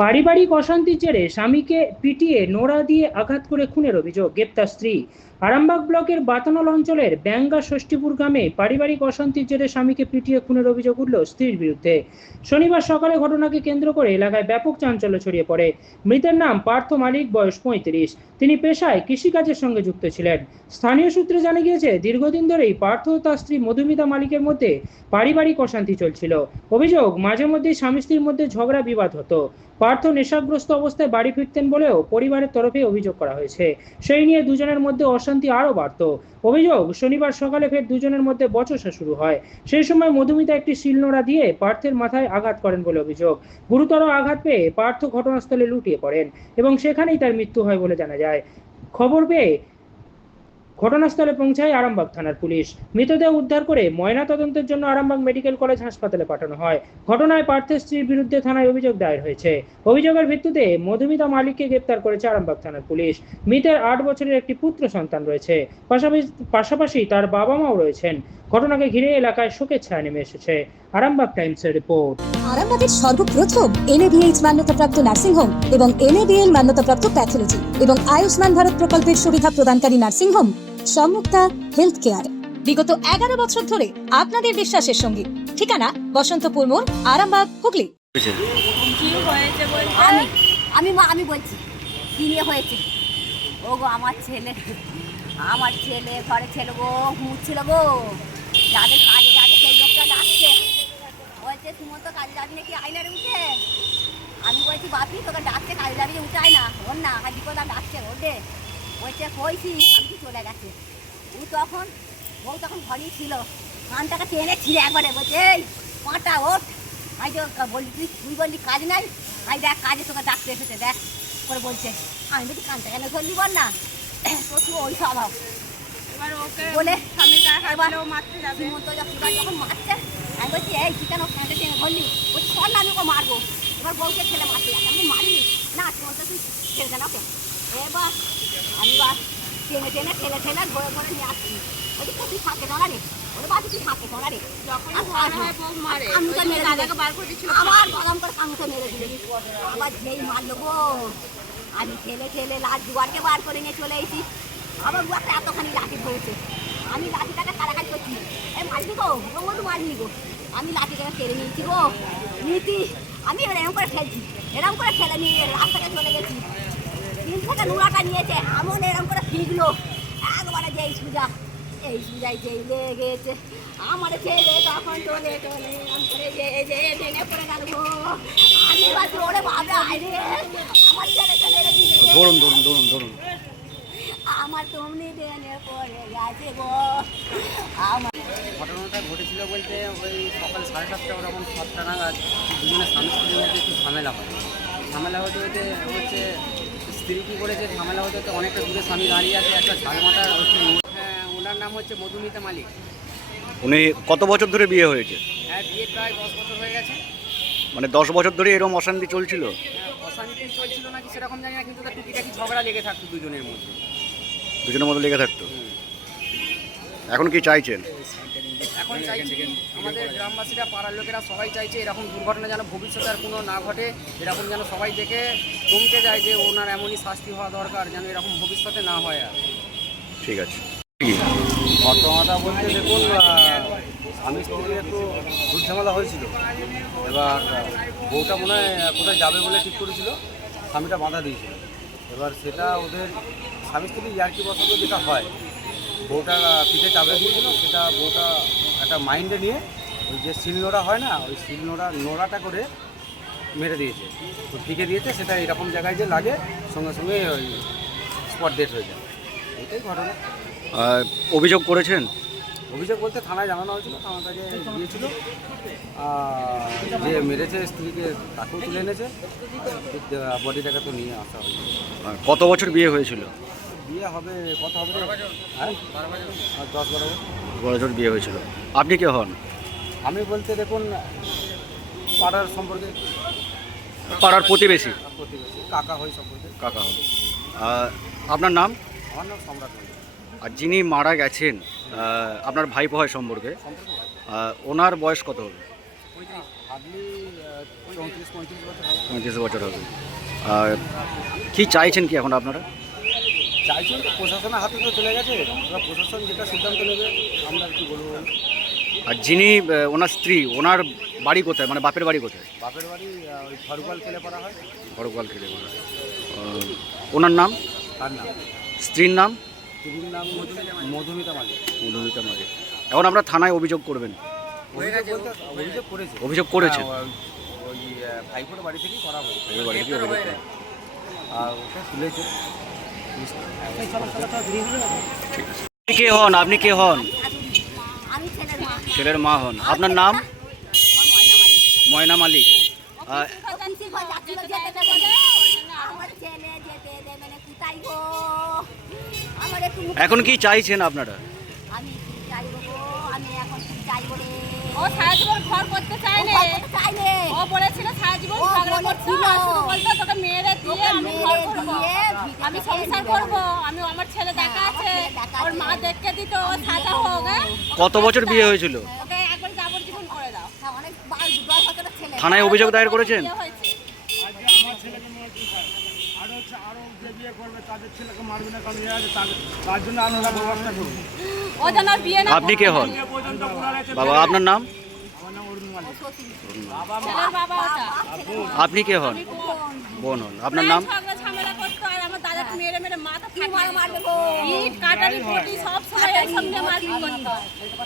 পারিবারিক অশান্তির জেরে স্বামীকে পিটিয়ে নোড়া দিয়ে আঘাত করে খুনের অভিযোগ, গ্রেপ্তার স্ত্রী। আরামবাগ ব্লকের বাতানল অঞ্চলের ব্যাঙ্গা ষষ্ঠীপুর গ্রামে পারিবারিক অশান্তির জেরে স্বামীকে পিটিয়ে খুনের অভিযোগ উঠল স্ত্রীর বিরুদ্ধে। শনিবার সকালে ঘটনাকে কেন্দ্র করে এলাকায় ব্যাপক চাঞ্চল্য ছড়িয়ে পড়ে। মৃতের নাম পার্থ মালিক, বয়স 35। তিনি পেশায় কৃষিকাজের সঙ্গে যুক্ত ছিলেন। স্থানীয় সূত্রে জানা গিয়েছে, দীর্ঘদিন ধরেই পার্থ ও তার স্ত্রী মধুমিতা মালিকের মধ্যে পারিবারিক অশান্তি চলছিল। অভিযোগ, মাঝে মধ্যেই স্বামী স্ত্রীর মধ্যে ঝগড়া বিবাদ হতো। পার্থ নেশাগ্রস্ত অবস্থায় বাড়ি ফিরতেন বলেও পরিবারের তরফে অভিযোগ করা হয়েছে। সেই নিয়ে দুজনের মধ্যে অশান্তি আরও বাড়ত। অভিযোগ, শনিবার সকালে ফের দুজনের মধ্যে বচসা শুরু হয়। সেই সময় মধুমিতা একটি শিলনোড়া দিয়ে পার্থের মাথায় আঘাত করেন বলে অভিযোগ। গুরুতর আঘাত পেয়ে পার্থ ঘটনাস্থলে লুটিয়ে পড়েন এবং সেখানেই তার মৃত্যু হয় বলে জানা যায়। খবর পেয়ে ঘটনাস্থলে পৌঁছায় আরামবাগ থানার পুলিশ। মৃতদেহ উদ্ধার করে ময়নাতদন্তের জন্য আরামবাগ মেডিকেল কলেজ হাসপাতালে পাঠানো হয়। ঘটনায় পার্থের স্ত্রীর বিরুদ্ধে থানায় অভিযোগ দায়ের হয়েছে। অভিযোগের ভিত্তিতে মধুমিতা মালিককে গ্রেপ্তার করেছে আরামবাগ থানার পুলিশ। মৃতের 8 বছরের একটি পুত্র সন্তান রয়েছে। পাশাপাশি তার বাবা মাও রয়েছেন। ঘটনাকে ঘিরে এলাকায় শোকের ছায়া নেমে এসেছে। আরামবাগ টাইমসের রিপোর্ট। আরামবাগের সর্বপ্রথম NABH মান্যতাপ্রাপ্ত নার্সিং হোম এবং NABL মান্যতাপ্রাপ্ত প্যাথোলজি এবং আয়ুষ্মান ভারত প্রকল্পের সুবিধা প্রদানকারী নার্সিং হোম সম্মুক্তা হেলথ কেয়ার বিগত 11 বছর ধরে আপনাদের বিশ্বাসের সঙ্গী। ঠিকানা বসন্তপুর মোড়, আরামবাগ, হুগলি। কি হয়েছে বলতে আমি বলছি কি নিয়ে হয়েছে। ও গো আমার ছেলে ঘরে ছেলে গো ঘুমুচ্ছিল গো, যাদের কাজে যাবে সেই লোকটা ডাকছে, বলছে সুমন্ত কাজে যাবি নাকি আইনারে উঠে। আমি বলছি বাপি তোকে ডাকছে কাজে যাবি, উঠায় না ওর না আর বিপদা ডাকছে ওঠে। বলছে কইছি আমি কি চলে গেছে। ও তখন বউ তখন ঘরেই ছিল, কানটাকে টেনে ছিঁড়ে একবারে বলছে এই পাটা ওঠ। আমি তো বললি তুই বললি কাজ নাই, আমি দেখ কাজে তোকে ডাকতে এসেছে দেখ করে বলছে। আমি বলছি কানটা কেন ধরলি বল না, প্রচুর ওই স্বভাব। এবার ওকে বলে স্বামী কারো মারতে যাবে, শ্রীমন্ত যখন মারছে আমি বলছি এই তুই কেন কানটা টেনে ধরলি, বলছি সর না আমি ওকে মারবো। এবার বউকে ছেলে মারতে যাচ্ছে, আমি মারিনি না শ্রীমন্ত তুই ছেড়ে না ওকে। এবার আমি টেনে টেনে ঠেলে ঠেলে ঘরে ঘরে নিয়ে আসছি। বলছি তুই থাকে না রে, ওরে বাড়ি তুই থাকে না রে। যখন ভয় হয় বউ মারে, আমি তো মেরে দাদাকে বার করে দিচ্ছিল আমার গরম করে কামুতে মেরে দিল। আবার যেই মারলো গো, আমি ঠেলে ঠেলে লাশ দুয়ারকে বার করে নিয়ে চলে এসেছি। আবার দুয়ারটা এতখানি লাঠি ধরেছে, আমি লাঠিটাকে কারাকারি করছি, এই মারবি গো মধু মারবি গো। আমি লাঠিটাকে কেড়ে নিয়েছি গো নীতি, আমি এবার এরকম করে ফেলছি, এরকম করে ফেলে নিয়ে রাস্তাটা চলে গেছি। তিন থেকে নোড়াটা নিয়েছে, এমন এরকম করে ফিরলো একবারে যেই সুজাই যেই লেগেছে আমার ছেলে তখন চলে চলে ভেঙে পড়ে গেল গো। আমি বাচ্চা ওরে বাবা আরে আমার ছেলে চলে গেছে, ধরুন আমার তুমি ভেঙে পড়ে গেছে গো। আমার ঘটনাটা ঘটেছিল বলতে ওই সকাল 7:30 ওরকম 7টা নাগাদ দুজনের স্বামী স্ত্রীর মধ্যে একটু ঝামেলা হয়। ঝামেলা হতে হতে হচ্ছে স্ত্রী কী করেছে, ঝামেলা হতে হতে অনেকটা দূরে স্বামী দাঁড়িয়ে আছে, একটা ঝালমাটার হচ্ছে। হ্যাঁ, ওনার নাম হচ্ছে মধুমিতা মালিক। উনি কত বছর ধরে বিয়ে হয়েছে? হ্যাঁ, বিয়ে প্রায় 10 বছর হয়ে গেছে। মানে 10 বছর ধরে এরকম অশান্তি চলছিল? অশান্তি চলছিল নাকি সেরকম জানি না, কিন্তু তার টুকিটাকি ঝগড়া লেগে থাকতো দুজনের মধ্যে। দুজনের মধ্যে লেগে থাকতো। এখন কি চাইছেন? এখন চাইছি আমাদের গ্রামবাসীরা, পাড়ার লোকেরা সবাই চাইছে এরকম দুর্ঘটনা যেন ভবিষ্যতে আর কোনো না ঘটে। এরকম যেন সবাই দেখে চমকে যায় যে ওনার এমনই শাস্তি হওয়া দরকার, যেন এরকম ভবিষ্যতে না হয় আর। ঠিক আছে। ঘটনাটা বলতে দেখুন, স্বামী স্ত্রীর একটু ঝামেলা হয়েছিল। এবার বউটা মনে হয় কোথায় যাবে বলে ঠিক করেছিল, স্বামীটা বাধা দিয়েছিল। এবার সেটা ওদের স্বামী স্ত্রী ইয়ার্কি বসাতে যেটা হয়, বউটা পিঠে চাপড়ে দিয়েছিল, সেটা বউটা একটা মাইন্ডে নিয়ে ওই যে শিলনোড়া হয় না, ওই নোড়াটা করে মেরে দিয়েছে, তো ঢেকে দিয়েছে। সেটা এরকম জায়গায় যে লাগে সঙ্গে সঙ্গে ওই স্পট ডেট হয়ে যায়। এটাই ঘটনা। অভিযোগ করেছেন? অভিযোগ বলতে থানায় জানানো হয়েছিল, থানা থেকে গিয়েছিল, যে মেরেছে স্ত্রীকে তাকেও তুলে এনেছে, বডিটাকে তো নিয়ে আসা হয়েছে। কত বছর বিয়ে হয়েছিল? বিয়ে হবে কত হবে, হ্যাঁ 10-12 বছর বিয়ে হয়েছিল। আপনি কে হন? আমি বলতে দেখুন পাড়ার সম্পর্কে, পাড়ার প্রতিবেশী। কাকা হই সম্পর্কে। কাকা হন। আপনার নাম? আমার নাম সম্রাট মন্ডল। আর যিনি মারা গেছেন আপনার ভাইপো হয় সম্পর্কে, ওনার বয়স কত হবে? হার্ডলি 34-35 বছর হবে। 35 বছর হবে। আর কি চাইছেন কি এখন আপনারা? চাইছেন তো প্রশাসনের হাতে তো চলে গেছে, এবার প্রশাসন যেটা সিদ্ধান্ত নেবে আমরা আর কি বলবো বলুন। আর যিনি ওনার স্ত্রী, ওনার বাড়ি কোথায়, মানে বাপের বাড়ি কোথায়? বাপের বাড়ি ওই খড়গোয়াল খেলে পড়া হয়। খড়গোয়াল খেলে বলা। ওনার নাম, তার নাম, স্ত্রীর নাম? স্ত্রীর নাম মধুমিতা মালিক। মধুমিতা মালিক। এখন আমরা থানায় অভিযোগ করবেন? অভিযোগ করেছে হ্যাঁ, ওই ভাইফোর বাড়ি থেকেই করা হয়েছে, ওই বাড়ি থেকে অভিযোগ করেছে। আর ওটা তুলেছে। আপনি কে হন? আপনি কে হন? আমি ছেলের মা। ছেলের মা হন। আপনার নাম? আমার ময়না মালিক। ময়না মালিক। পিসির ঘর যাচ্ছিল, যেতে দেবে না। আমার ছেলে যেতে দেবে না, কোথায় গো? আমার একটু মুখ- এখন কি চাইছেন আপনারা? আমি কি চাইবো গো? আমি এখন কি চাইবো রে? ও সারা জীবন ঘর করতে চায় ও না। ঘর করতে চায় নে। ও বলেছিল সারা জীবন ও ঝগড়া করতে, বলেছিল। আর শুধু বলতো তোকে মেরে দিয়ে তোকে আমি মেরে ঘর করবো, দিয়ে ভিটে আমি দিয়ে সংসার দিবে। করবো, আমি আমার ছেলে দেখা আমার আছে, ছেলে দেখা ওর আছে। মা দেখতে দিত, ও সাজা হোক, হ্যাঁ? কত বছর বিয়ে হয়েছিল? ওকে একবার যাবজ্জীবন করে দাও। হ্যাঁ, অনেক 10 বছরের ছেলে। থানায় অভিযোগ দায়ের করেছেন? বিয়ে হয়েছে। ও যেন আর বিয়ে না আপনি কে হন? বাবা, আপনার নাম? ছেলের বাবা ওটা। আপনি কে হন? বোন হন। আপনার নাম? ঝগড়া ঝামেলা করতো, আর আমার দাদাকে মেরে মেরে মাথা কি ফাটিয়ে মারবে গো? ইট কাটারি বটি সব সময় এর সঙ্গে মারপিট করতো।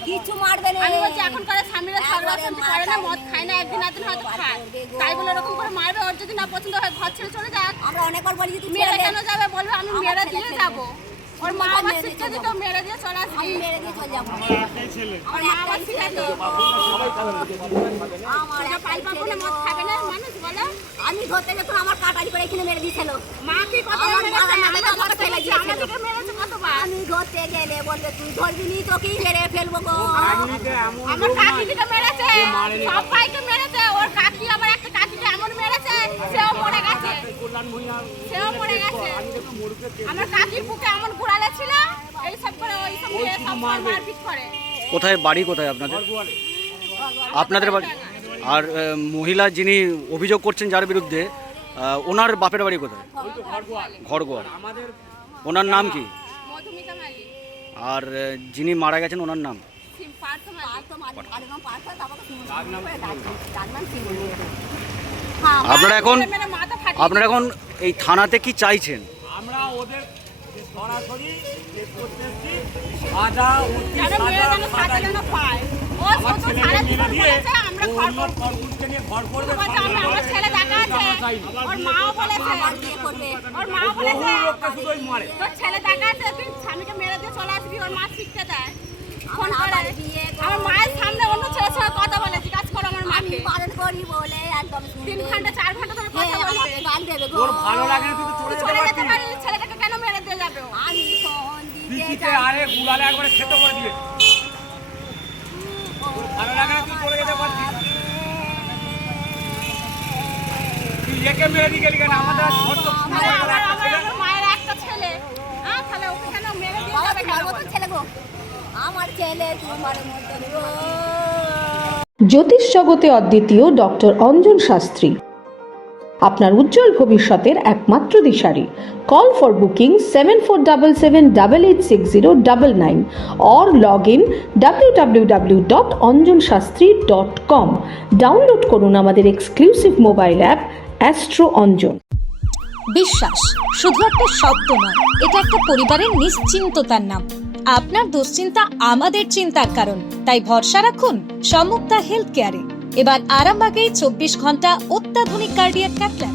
কিছু মারবে না। আমি বলছি এখনকার স্বামীরা ঝগড়া শান্তি করে না, মদ খায় না, একদিন একদিন হয়তো খায়, তাই বলে এরকম করে মারবে? ওর যদি না পছন্দ হয় ঘর ছেড়ে চলে যাক। আমরা অনেকবার বলি যে তুই মেরে ছেড়ে দে। কেন যাবে? বলবে আমি আমার মেরে ছেলে দিয়ে ছেড়ে যাবো। ওর মা আমি আবার মেরে শিক্ষা দিয়ে দিত, মেরে দিয়ে চলে আসবি। আমি মেরে দিয়ে চলে যাবো। ওর মা আবার শিখাত আমার পাই একটাই পাবো ছেলে না, মদ গো। খাবে না মানুষ বলে। আমি ধরতে গেছিলাম, আমার কাটারি করে এখানে মেরে দিয়েছিল। মা কি কত আমার মেরেছে? মা আমি আমাকে আমাকে ফেলে ফেলেছি, দিয়েছিল। আমাকে মেরেছে কতবার। আমি ধরতে গেলে বলবে তুই ধরবি নি, তোকেই মেরে ফেলবো গো। আমার কাকিকে মেরেছে, সবাইকে মেরেছে। ওর কাকি, আমার একটা কাকিকে এমন মেরেছে, সেও মরে গেছে, সেও মরে গেছে। আমার কাকির বুকে এমন ঘুরালে ছিল, এইসব করে ওইসব মেয়ে সব মারপিট করে। কোথায় বাড়ি, কোথায় আপনাদের? আপনাদের বাড়ি। আর মহিলা যিনি অভিযোগ করছেন যার বিরুদ্ধে, ওনার বাপের বাড়ি কোথায়? খড়গোয়াল। ওনার নাম কি? মধুমিতা মালিক, আর যিনি মারা গেছেন ওনার নাম? পার্থ মালিক। তো মারি, আর নাম পার্থ, তারপরে সিমন। ডাকনাম সিমন। হ্যাঁ, আপনারা এখন মেরে মেরে মাথা ফাটিয়ে আপনারা এখন এই থানাতে কি চাইছেন? আমরা ওদের সরাসরি চেক করতে এসেছি, সাজা অতি যেন মেয়ে যেন সাজা যেন পায়। ও আমার শুধু ছেলেকে সারা মেরে জীবন দিয়ে বলেছে আমরা ও ঘর অন্য করবো। খড়কুটকে নিয়ে ঘর করবে, বলছে আমার ছেলে দেখা আছে, ওর মাও বলেছে, আবার বিয়ে করবে। ওর মাও বলেছে বহু লোককে শুধুই মারে। তোর ছেলে দেখা আছে, তুই স্বামীকে মেরে দিয়ে চলে আসবি। ওর মা শিখতে দেয়, ফোন আমার করে। আবার বিয়ে করবে। আমার মায়ের সামনে অন্য ছেলের সঙ্গে কথা বলে, জিজ্ঞাসা করো আমার আমি মাকে। বারণ করি বলে একদম শুনবে। 3 ঘন্টা 4 ঘন্টা ধরে কথা হ্যাঁ, বলবে। আমাকে গাল দেবে গো। তোর ভালো লাগে না, তুই তো তুই চলে চলে যেতে যেতে পারতিস। পারিস, ছেলেটাকে কেন মেরে দিয়ে যাবে ও? আমি ফোন দিতে পিচিতে যাই। আরে গুলালে একবারে খেতে করে দিয়ে। তোর ভালো লাগে না, তুই চলে যেতে পারতিস। তুই একে মেরে দিয়ে গেলি কেন? আমাদের আর ছোট্ট আরে একটা আমার ছেলে। মায়ের একটা ছেলে, হ্যাঁ, তাহলে ওকে কেন মেরে দিয়ে বাবা, যাবে তোমার কেন? মতন ছেলে গো। আমার ছেলে তোমার মতন গো। জ্যোতিষ জগতে অদ্বিতীয় ডক্টর অঞ্জন শাস্ত্রী আপনার উজ্জ্বল ভবিষ্যতের একমাত্র দিশারি। Call for booking 7477886099 or log in www.anjanshastri.com। Download করুন আমাদের exclusive mobile app astro Anjan. বিশ্বাস শুধু একটা শব্দ নয়, এটা একটা পরিবারের নিশ্চিন্ততার নাম। আপনার দুশ্চিন্তা আমাদের চিন্তার কারণ, তাই ভরসা রাখুন সম্মুক্তা হেলথ কেয়ারে। এবার আরামবাগে 24 ঘন্টা অত্যাধুনিক কার্ডিয়াক ক্যাথল্যাব।